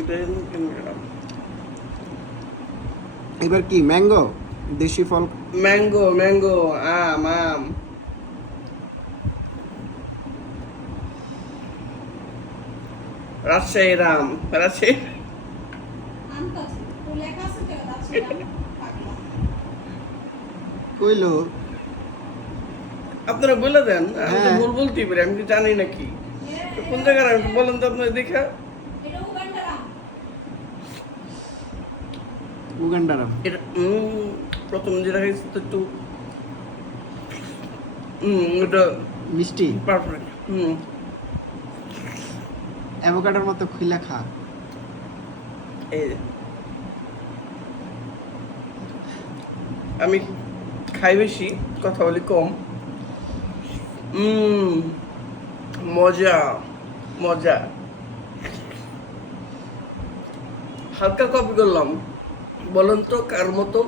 এটা এবার কি ম্যাঙ্গো দেশি ফল? ম্যাঙ্গো ম্যাঙ্গো আম আম রাজশাহীর আম রাজশাহী কইলো আপনারা বলে দেন, আমি তো হ্যাঁ। ভুল বলতেই পারি, আমি কি জানি নাকি কোন জায়গার আম? বলেন তো আপনার দেখা। উগান্ডার আম। এটা প্রথম যেটা খাইছি তো একটু এটা মিষ্টি পারফেক্ট। অ্যাভোকাডোর মতো খুইলা খা। এই যে। আমি খাই বেশি, কথা বলি কম। মজা মজা। হালকা কপি করলাম, বলেন তো কার মতো?